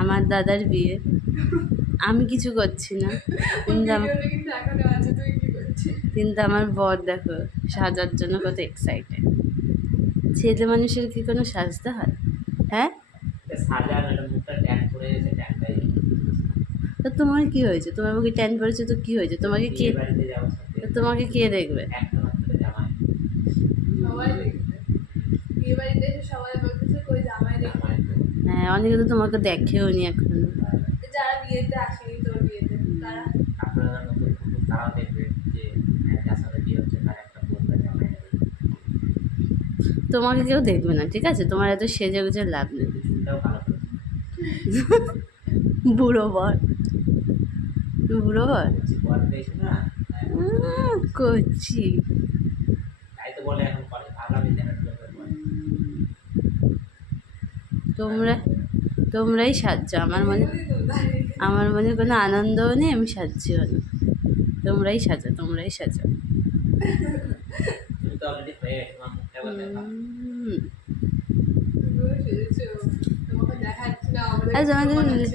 আমার দাদার বিয়ে, আমি কিছু করছি না, কিন্তু আমার বর দেখো সাজার জন্য কত এক্সাইটেড। ছেলে মানুষের কি কোনো সাজতে হয়? হ্যাঁ, তো তোমার কি হয়েছে? তোমার মুখে ট্যান পড়েছে তো কি হয়েছে? তোমাকে কে, তোমাকে কে দেখবে? হ্যাঁ, অনেকে তো তোমাকে দেখেও নি এখনো। যারা বিয়েতে আসেনি তোর বিয়েতে তারা দেখবে যে যার সাথে বিয়ে হচ্ছে তার একটা তোমাকে কেউ দেখবে না, ঠিক আছে? তোমার এত সেজে গুজে লাভ নেই। বুড়ো বর, বুড়ো বর করছি। তোমরা তোমরাই সাজছো, আমার মনে কোনো আনন্দও নেই, আমি সাজছিও না। তোমরাই সাজো, তোমরাই সাজো। তোমাদের